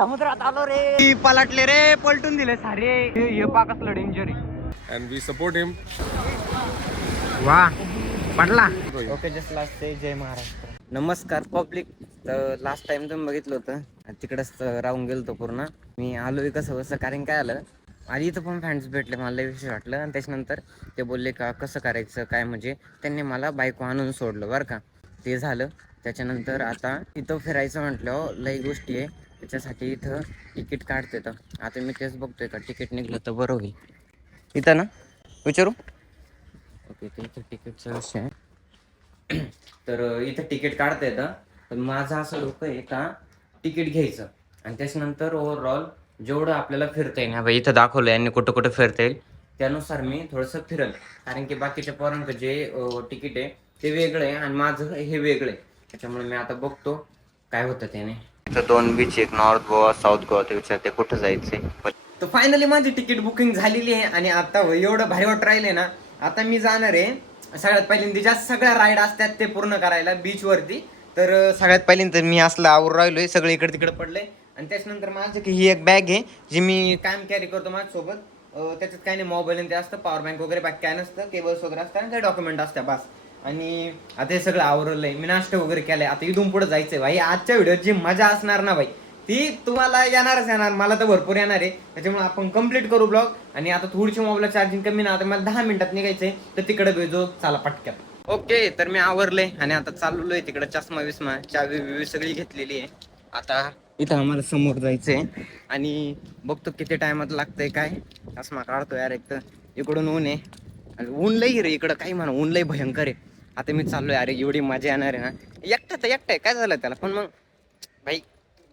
समुद्रात आलो रे, पलटले रे, पलटून दिले सारे. हे पाक असलं डेंजर आहे. And we support him. वा पडला. Okay just last day. जय महाराष्ट्र. नमस्कार पब्लिक. तर लास्ट टाइम तुम्ही बघितलं होतं तिकडंच राहून गेलो तो पूर्ण. मी आलोय कसं कसं, कारण काय आलं आणि इथं पण फॅन्स भेटले, मला विषय वाटलं. आणि त्याच्यानंतर ते बोलले का कसं करायचं काय, म्हणजे त्यांनी मला बायको आणून सोडलं बरं का. ते झालं. त्याच्यानंतर आता इथं फिरायचं म्हटलं लई गोष्टी आहे, त्याच्यासाठी इथं तिकीट काढते. तर आता मी तेच बघतोय का तिकीट निघलं तर बरं होईल. इथं ना विचारू. ओके तर इथं तिकीटचा विषय आहे. तर इथं तिकीट काढता येतं. पण माझं असं डोकं आहे का तिकीट घ्यायचं आणि त्याच्यानंतर ओव्हरऑल जेवढं आपल्याला फिरता येईल, बाई इथं दाखवलं यांनी कुठं कुठं फिरता येईल त्यानुसार मी थोडंसं फिरल. कारण की बाकीच्या पोरांचं जे तिकीट आहे ते वेगळं आहे आणि माझं हे वेगळं आहे. त्याच्यामुळे मी आता बघतो काय होतं त्याने. इथं 2 बीच, एक नॉर्थ गोवा साऊथ गोवा. ते विचारते कुठं जायचंय. तर फायनली माझी तिकीट बुकिंग झालेली आहे आणि आता एवढं भारी वाट राहिले ना. आता मी जाणार आहे सगळ्यात पहिल्यांदा ज्या सगळ्या राईड असतात ते पूर्ण करायला बीचवरती. तर सगळ्यात पहिल्यांदा मी असलं आवर राहिलोय, सगळं इकडे तिकडे पडलंय. आणि त्याच्यानंतर माझं की ही एक बॅग आहे जी मी कायम कॅरी करतो माझ्यासोबत. त्याच्यात काही नाही, मोबाईल ते असतं, पॉवर बँक वगैरे बाकी काय नसतं, केबल्स वगैरे असतात आणि काही डॉक्युमेंट असतात बस. आणि आता हे सगळं आवरलंय, मी नाश्ता वगैरे केलाय. आता इथून पुढे जायचंय भाई. आजच्या व्हिडिओत जी मजा असणार ना भाई ती तुम्हाला येणार, मला तर भरपूर येणार आहे. त्याच्यामुळे आपण कंप्लीट करू ब्लॉग. आणि आता थोडीशी मोबाईल चार्जिंग कमी ना, आता मला 10 मिनिटात निघायचंय, तर तिकडे भेजो चला पटक्यात. ओके तर मी आवरले आणि आता चाललोय तिकडे. चष्मा विस्मा चावी बिवी सगळी घेतलेली आहे. आता इथं आम्हाला समोर जायचंय आणि बघतो किती टायमात लागतंय काय. चष्मा काढतो यार, एक तर इकडून ऊन आहे आणि ऊन लई रे इकडं, काही म्हणा ऊन लई भयंकर आहे. आता मी चाललोय, अरे एवढी मजा येणार आहे ना. एकटा आहे काय झालं त्याला, पण मग भाई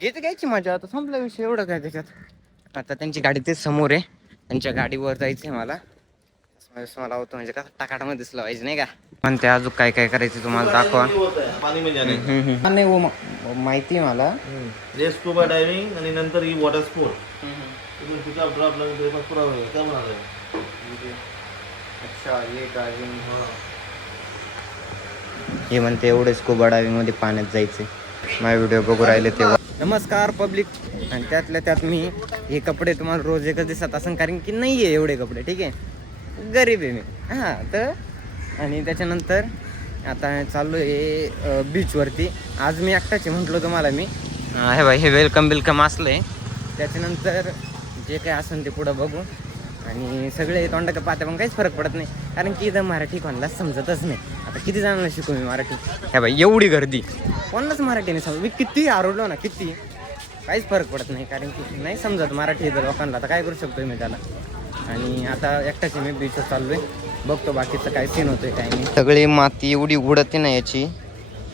घेते घ्यायची मजा. आता संपला विषय, एवढं काय त्याच्यात. आता त्यांची गाडी तेच समोर आहे, त्यांच्या गाडीवर जायचंय मला. मला होतं म्हणजे का टाकाटामध्ये दिसलं पाहिजे नाही का. पण ते अजून काय काय करायचं तुम्हाला दाखवा. नाही हो माहिती आहे मला. हे स्कूबा डायव्हिंग आणि नंतर ही वॉटर स्पोर्ट. तुम्ही तिचा ड्रॉप लागून पुरा काय म्हणाले. अच्छा हे ड्रायव्हिंग. हे म्हणते एवढे स्कूबा डायव्हिंग मध्ये पाण्यात जायचे. माझे व्हिडिओ बघू राहिले तेव्हा. नमस्कार पब्लिक. आणि त्यातल्या त्यात मी हे कपडे तुम्हाला रोज एकच दिसत असेल, कारण की नाही आहे एवढे कपडे, ठीक आहे, गरीब आहे मी. हां तर आणि त्याच्यानंतर आता चाललो आहे बीचवरती. आज मी एकटाच म्हटलो तुम्हाला मी. हे बाई हे वेलकम असलं आहे. त्याच्यानंतर जे काय असेल ते पुढं बघू. आणि सगळे तोंडाकडे पाहते पण काहीच फरक पडत नाही, कारण की इथं मराठी कोणाला समजतच नाही. आता किती जणांना शिकू मी मराठी. ह्या बाई एवढी गर्दी, कोणालाच मराठी नाही समज. मी किती आरडलो ना किती, काहीच फरक पडत नाही, कारण की नाही समजत मराठी इथं लोकांना. आता काय करू शकतोय मी त्याला. आणि आता एकटाच मी बीचवर चाललोय, बघतो बाकीचं काय सीन होतोय काय नाही. सगळी माती एवढी उडते ना याची,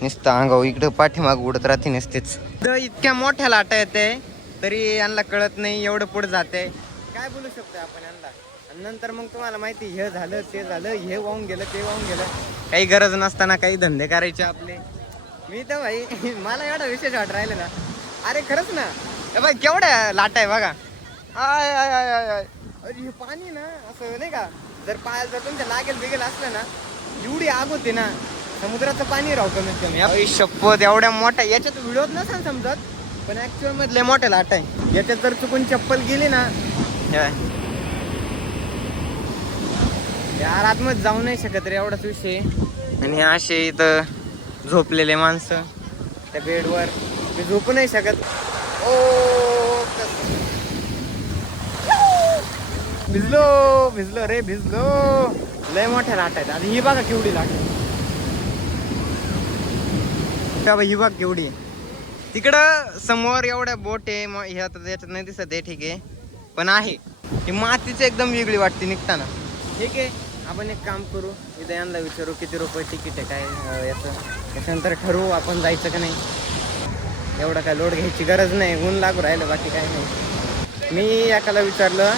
नुसतं अंगावर इकडं पाठीमाग उडत राहते नसतेच. इतक्या मोठ्या लाटा येते तरी यांना कळत नाही, एवढं पुढे जाते. काय बोलू शकतो आपण यांना. आणि नंतर मग तुम्हाला माहिती, हे झालं ते झालं, हे वाहून गेलं ते वाहून गेलं. काही गरज नसताना काही धंदे करायचे आपले. मी तर भाई मला एवढा विशेष वाट राहिलं ना. अरे खरंच ना बाई, केवढ्या लाटा आहे बघा. I I I I I. अरे हे पाणी ना असं नाही का, जर पायाला जर तुमच्या लागेल बिगेल असलं ना, एवढी आग होते ना. समुद्राचं पाणी राहू कमीत कमी. शपथ एवढ्या मोठ्या याच्यात व्हिडिओत नसेल समजत, पण ऍक्च्युअल मधले मोठ्या लाटा आहे. याच्यात जर चुकून चप्पल गेली ना यार आतमध्ये जाऊ नाही शकत रे, एवढाच विषय. आणि असे इथं झोपलेले माणसं त्या बेडवर, ते झोपू नाही शकत. ओ भिजलो रे भिजलो. लय मोठ्या लाट आहेत. आता ही बघा केवढी लाट आहे. ही बघ केवढी आहे. तिकडं समोर एवढ्या बोट आहे, हे आता त्याच्यात नाही दिसत आहे, ठीक आहे, पण आहे ही मातीची एकदम वेगळी वाटते निघताना. ठीक आहे, आपण एक काम करू, इथं यांना विचारू किती रुपये तिकीट आहे काय याचं. त्याच्यानंतर ठरवू आपण जायचं का नाही. एवढं काय लोड घ्यायची गरज नाही, ऊन लागू राहिलं, बाकी काय नाही. मी एकाला विचारलं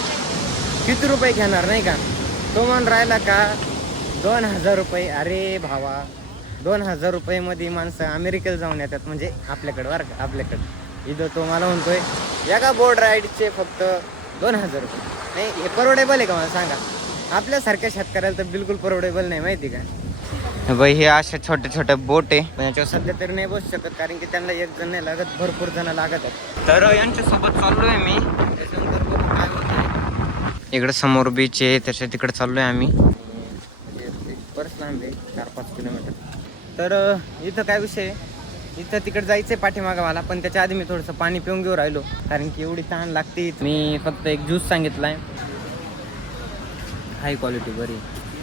किती रुपये घेणार नाही का, तो म्हणून राहिला का 2000 रुपये. अरे भावा 2000 रुपयेमध्ये माणसं अमेरिकेला जाऊन येतात, म्हणजे आपल्याकडं बरं का, आपल्याकडं. इथं तो मला म्हणतोय एका बोट राईडचे फक्त 2000 रुपये. नाही हे परवडेबल आहे का मला सांगा. आपल्यासारख्या शेतकऱ्याला तर बिलकुल परवडेबल नाही, माहिती का. बाई हे अशा छोट्या छोट्या बोट आहे पण याच्यावर सध्या तरी नाही बसू शकत कारण की त्यांना एक जण नाही लागत, भरपूर जण लागत आहेत. तर यांच्यासोबत चाललोय मी. त्याच्यानंतर बघू काय होतंय. इकडे समोर बीच आहे, त्याच्या तिकडे चाललोय आम्ही. बरंच लांब आहे, 4-5 किलोमीटर. तर इथं काय विषय, इथं तिकडे जायचंय पाठीमागा मला, पण त्याच्या आधी मी थोडंसं पाणी पिऊन घेऊ राहिलो कारण की एवढी तहान लागते. मी फक्त एक ज्यूस सांगितलाय, हाय क्वालिटी, बरी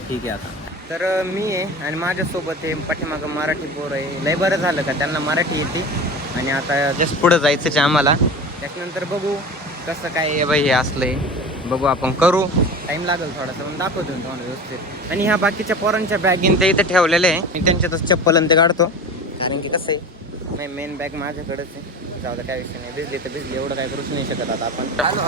ठीक आहे. आता तर मी आहे आणि माझ्यासोबत आहे पाठीमागं मराठी पोर आहे. लय बरं झालं का त्यांना मराठी येते. आणि आता जस्ट पुढं जायचंच आहे आम्हाला. त्याच्यानंतर बघू कसं काय आहे बाई, हे असलंय बघू आपण करू. टाईम लागेल थोडासा पण दाखवतो तुम्हाला व्यवस्थित. आणि ह्या बाकीच्या पोरांच्या बॅगीन ते इथं ठेवलेले आहे, मी त्यांच्यातच चप्पल आणि ते काढतो कारण की कसं आहे मेन बॅग माझ्याकडेच आहे. जाऊ दे काय विषय नाही, भिजली तर भिजली, एवढं काय करूच नाही शकत आता आपण. चालू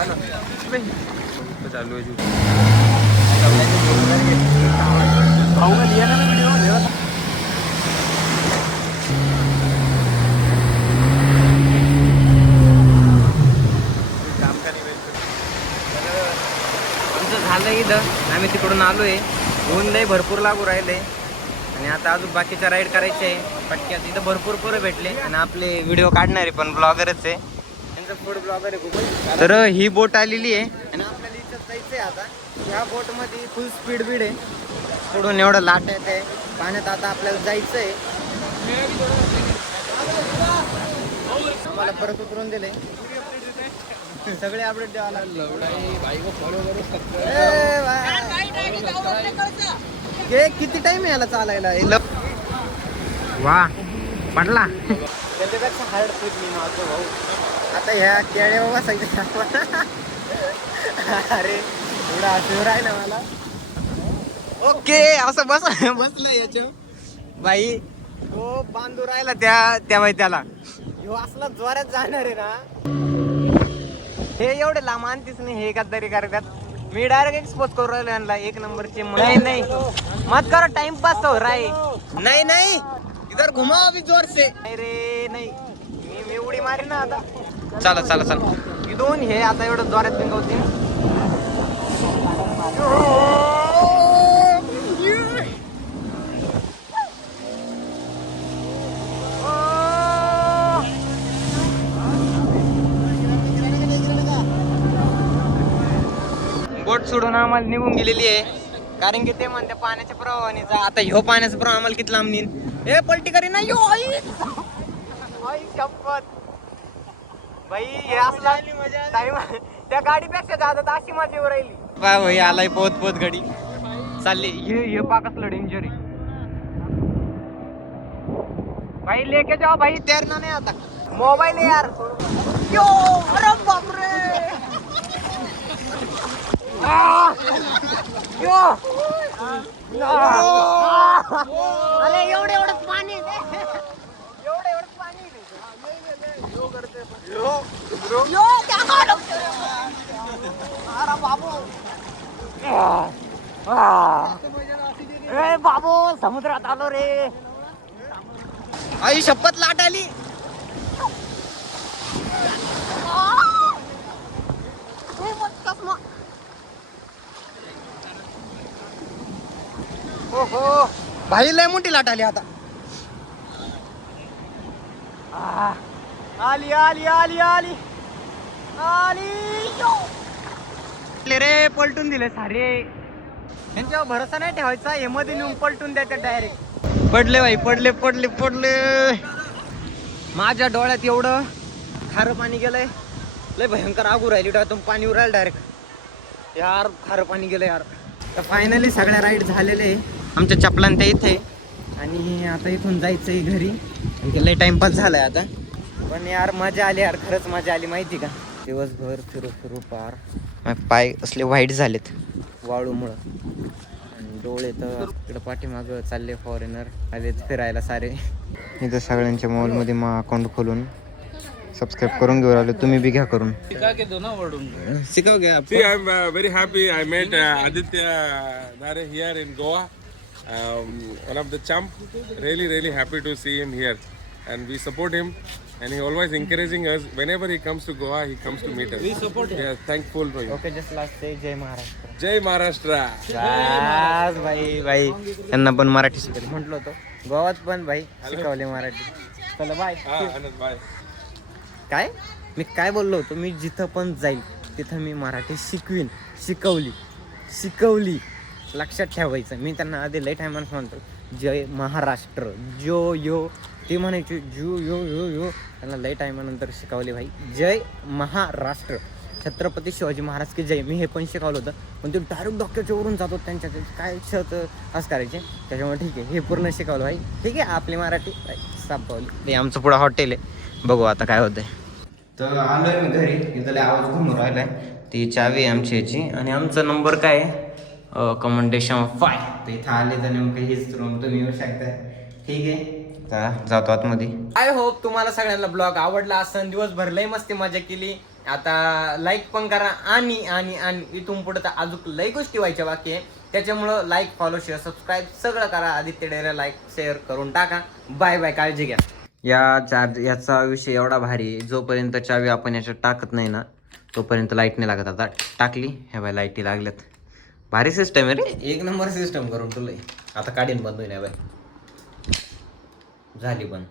झालं इथं, आम्ही तिकडून आलोय. ऊन लय भरपूर लागू राहिले आणि आता अजून बाकीच्या राईड करायचे आहे पटक्यात. इथं भरपूर पोरं भेटले आणि आपले व्हिडिओ काढणारे पण ब्लॉगरच आहे, त्यांचं फूड ब्लॉगर आहे. तर ही बोट आलेली आहे आणि आपल्याला इथं जायचंय आता. ह्या बोटमध्ये फुल स्पीड बीड आहे, पुढून एवढं लाट येते पाण्यात. आता आपल्याला जायचंय, आम्हाला परत उतरून दिले. सगळे अपडेट द्यावं लागलं. किती टाइम याला चालायला? वा पडला त्याच्यापेक्षा हार्ड ट्रिप मी मारतो भाऊ. आता ह्या केळ्या बसायचं अरे एवढा हसून राहिला मला. ओके असं बसलं याच्या बाई, तो बांधू राहिला त्या बाई त्याला. ह्यो असला जोरात जाणार आहे ना, हे एवढे लांब आणतीच नाही हे गद्दारी करतात. मी डायरेक्ट एक्सपोज करू राहिलो यांना. एक नंबरचे नाही मत करो, टाइमपास हो राय. नाही इधर घुमाओ अभी जोर से. नाही रे नाही, मी उडी मारी ना आता. चला इथून हे आता एवढं जोरात पिंगवतील. बोट सोडून आम्हाला निघून गेलेली आहे कारण की ते म्हणते पाण्याच्या प्रवाहाने जा. आता ह्यो पाण्याचा प्रवाह आम्हाला किती लांब नेईन. ए पलटी करी ना यो आई शपथ बाई, हे असला टाइम त्या गाडीपेक्षा जात अशी माझी येऊ राहिली. काय भाई आलाय पोत गाडी चालली. हे पाकसलं डेंजर आहे भाई. लेके जाओ भाई, तैरना नाही आता. मोबाईल आहे यार. यो अरे बापरे, अरे एवढं पाणी, एवढं पाणी. अरे बाबू समुद्रात आलो रे. आई शपथ लाट आली. ओहो भाई लय मोठी लाट आली आता. आली रे, पलटून दिले सारे. यांच्यावर भरोसा नाही ठेवायचा, हे मध्ये नेऊन पलटून द्यायचं डायरेक्ट. पडले भाई, पडले. माझ्या डोळ्यात एवढं खारं पाणी गेलंय, लय भयंकर आगू राहिली डोळ्यातून पाणी उरायला डायरेक्ट यार. खारं पाणी गेलं यार. तर फायनली सगळ्या राईड झालेले आमच्या चपलान त्या इथे. आणि आता इथून जायचंय घरी आणि लय टाइमपास झालाय आता. पण यार मजा आली यार, खरंच मजा आली माहिती का. दिवसभर फिरू पार पाय असले वाईट झालेत वाळूमुळं. आणि डोळे तर इकडं पाठीमागं चालले. फॉरेनर आलेत फिरायला सारे. इथं सगळ्यांच्या मॉलमध्ये मग अकाउंट खोलून सबस्क्राइब करून घेऊ राहिले. तुम्ही बी घ्या करून. शिकाव घ्या. See, I'm very happy. I met Aditya Nare here in Goa. One of the champ. Really happy to see him here, and we support him. and he always encouraging us. Whenever he comes to Goa, he comes to meet us. We support him. Yeah, thankful for him. Okay just last से जय Maharashtra. Jai Maharashtra. बस भाई त्यांना पण मराठी शिकवली म्हटलं होतं. गोवात पण भाई शिकवले मराठी. चला बाय. Anand, bye. काय मी काय बोललो होतो, मी जिथं पण जाईल तिथं मी मराठी शिकवली लक्षात ठेवायचं. मी त्यांना आधी लई टायमानं म्हणतो जय महाराष्ट्र जो यो, ते म्हणायचे जो यो त्यांना लई टायमानंतर शिकवले भाई जय महाराष्ट्र छत्रपती शिवाजी महाराज की जय. मी हे पण शिकवलं होतं पण ते डायरेक्ट डॉक्टरच्या वरून जातो त्यांच्या काय छत असं करायचे. त्याच्यामुळे ठीक आहे हे पूर्ण शिकवलं भाई. ठीक आहे आपली मराठी सापवली. हे आमचं पुढं हॉटेल आहे, बघू आता काय होतंय. तर आलोय मी घरी, इथं लय आवाज घुमून राहिलाय. ती चावी आहे आमची याची आणि आमचा नंबर काय आहे कमेंटेशन 5. तर इथं आले तर नेमकं हीच रूम तुम्ही येऊ शकता. ठीक आहे तर जातो आतमध्ये. आय होप तुम्हाला सगळ्यांना ब्लॉग आवडला असेल. दिवसभर लय मस्ती मजा केली. आता लाईक पण करा आणि आणि आणि इथून पुढे तर अजून लय गोष्टी व्हायच्या बाकी आहे. त्याच्यामुळं लाईक फॉलो शेअर सबस्क्राईब सगळं करा. आदित्य डेअरीला लाईक शेअर करून टाका. बाय बाय, काळजी घ्या. याचा विषय एवढा भारी, जोपर्यंत चावी आपण याच्यात टाकत नाही ना तोपर्यंत लाईट नाही लागत. आता टाकली हे बाय लाईटी लागल्यात. भारी सिस्टम आहे रे, एक नंबर सिस्टम करून तुला. आता काढीन बंद होईल बाय, झाली बंद.